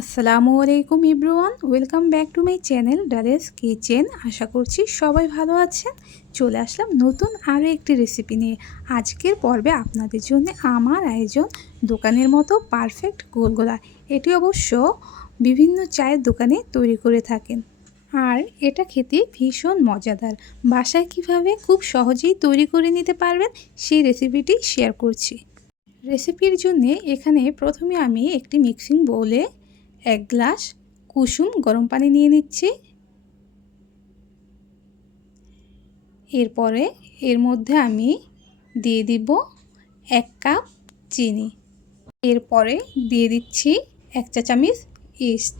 আসসালামু আলাইকুম ইব্রুয়ান welcome back to my channel Dales kitchen. আশা করছি সবাই ভালো আছেন। চলে আসলাম নতুন আরও একটি রেসিপি নিয়ে। আজকের পর্বে আপনাদের জন্য আমার আয়োজন দোকানের মতো পারফেক্ট গোলগোলা এটি অবশ্য বিভিন্ন চায়ের দোকানে তৈরি করে থাকেন। আর এটা খেতে ভীষণ মজাদার। বাসায় কীভাবে খুব সহজেই তৈরি করে নিতে পারবেন, সেই রেসিপিটি শেয়ার করছি। রেসিপির জন্যে এখানে প্রথমে আমি একটি মিক্সিং বোলে এক গ্লাস কুসুম গরম পানি নিয়ে নিচ্ছি। এরপরে এর মধ্যে আমি দিয়ে দিব এক কাপ চিনি। এরপরে দিয়ে দিচ্ছি এক চা চামচ ইস্ট।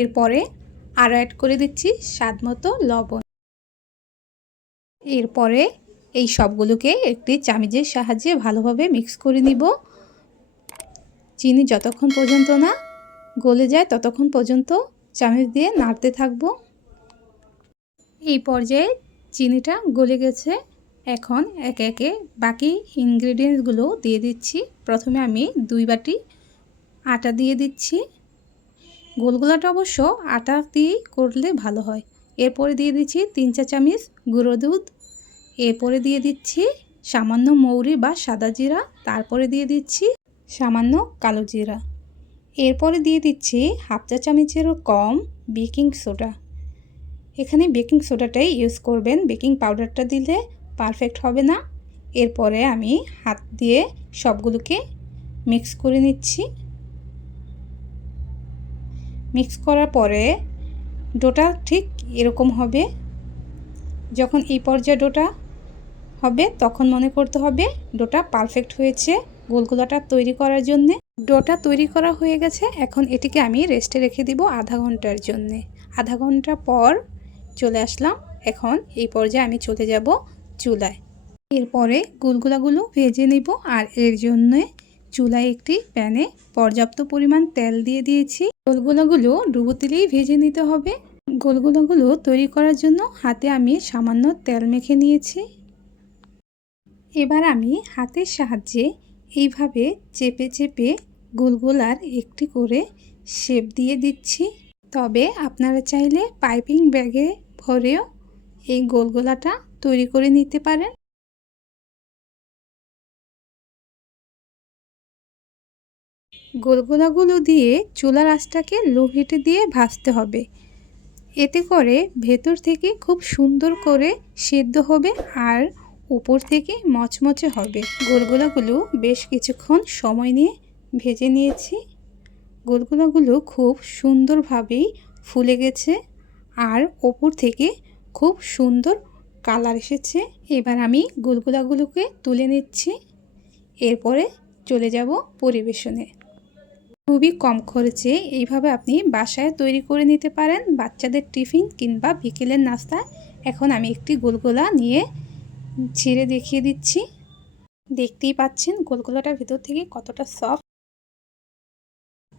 এরপরে আরও অ্যাড করে দিচ্ছি স্বাদ মতো লবণ। এরপরে এই সবগুলোকে একটি চামিচের সাহায্যে ভালোভাবে মিক্স করে নিব। চিনি যতক্ষণ পর্যন্ত না গলে যায় ততক্ষণ পর্যন্ত চামিচ দিয়ে নাড়তে থাকব। এই পর্যায়ে চিনিটা গলে গেছে। এখন একে একে বাকি ইনগ্রেডিয়েন্টসগুলো দিয়ে দিচ্ছি। প্রথমে আমি দুই বাটি আটা দিয়ে দিচ্ছি। গোলগোলাটা অবশ্য আটা দিয়েই করলে ভালো হয়। এরপরে দিয়ে দিচ্ছি তিন চা চামচ গুঁড়ো দুধ এরপরে দিয়ে দিচ্ছি সামান্য মৌরি বা সাদা জিরা, তারপরে দিয়ে দিচ্ছি সামান্য কালো জিরা। এরপরে দিয়ে দিচ্ছি হাফ চা চামচেরও কম বেকিং সোডা। এখানে বেকিং সোডাটাই ইউজ করবেন, বেকিং পাউডারটা দিলে পারফেক্ট হবে না। এরপরে আমি হাত দিয়ে সবগুলোকে মিক্স করে নিচ্ছি। মিক্স করার পরে ডোটা ঠিক এরকম হবে। যখন এই পর্যায়ে ডোটা হবে, তখন মনে করতে হবে ডোটা পারফেক্ট হয়েছে গোলগোলাটা তৈরি করার জন্যে। ডোটা তৈরি করা হয়ে গেছে, এখন এটিকে আমি রেস্টে রেখে দিব আধা ঘণ্টার জন্যে। আধা ঘণ্টা পর চলে আসলাম, এখন এই পর্যায়ে আমি চলে যাব চুলায়। এরপরে গুলগুলাগুলো ভেজে নিব, আর এর জন্যে চুলায় একটি প্যানে পর্যাপ্ত পরিমাণ তেল দিয়ে দিয়েছি। গোলগোলাগুলো ডুবো তেলেই ভেজে নিতে হবে। গোলগোলাগুলো তৈরি করার জন্য হাতে আমি সামান্য তেল মেখে নিয়েছি। এবার আমি হাতের সাহায্যে এইভাবে চেপে চেপে গোলগোলার একটি করে শেপ দিয়ে দিচ্ছি। তবে আপনারা চাইলে পাইপিং ব্যাগে ভরেও এই গোলগোলাটা তৈরি করে নিতে পারেন। গোলগোলাগুলো দিয়ে চুলার আঁচটাকে লো হিটে দিয়ে ভাজতে হবে। এতে করে ভেতর থেকে খুব সুন্দর করে সেদ্ধ হবে আর উপর থেকে মচমচে হবে। গোলগোলাগুলো বেশ কিছুক্ষণ সময় নিয়ে ভেজে নিয়েছি। গোলগোলাগুলো খুব সুন্দরভাবেই ফুলে গেছে আর ওপর থেকে খুব সুন্দর কালার এসেছে। এবার আমি গোলগোলাগুলোকে তুলে নিচ্ছি। এরপরে চলে যাব পরিবেশনে। খুবই কম খরচে এইভাবে আপনি বাসায় তৈরি করে নিতে পারেন। বাচ্চাদের টিফিন কিংবা বিকেলের নাস্তায়। এখন আমি একটি গোলগোলা নিয়ে ছিঁড়ে দেখিয়ে দিচ্ছি। দেখতেই পাচ্ছেন গোলগোলাটার ভেতর থেকে কতটা সফট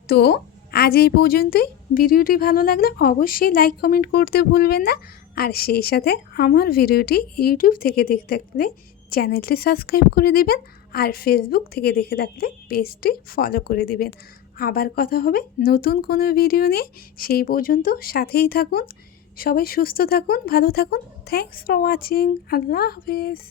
তো আজ এই পর্যন্তই। ভিডিওটি ভালো লাগলে অবশ্যই লাইক কমেন্ট করতে ভুলবেন না। আর সেই সাথে আমার ভিডিওটি ইউটিউব থেকে দেখে থাকলে চ্যানেলটি সাবস্ক্রাইব করে দেবেন আর ফেসবুক থেকে দেখে থাকলে পেজটি ফলো করে দেবেন। আবার কথা হবে নতুন কোনো ভিডিও নিয়ে। সেই পর্যন্ত সাথেই থাকুন। সবাই সুস্থ থাকুন ভালো থাকুন। থ্যাংকস ফর ওয়াচিং আল্লাহ হাফেজ।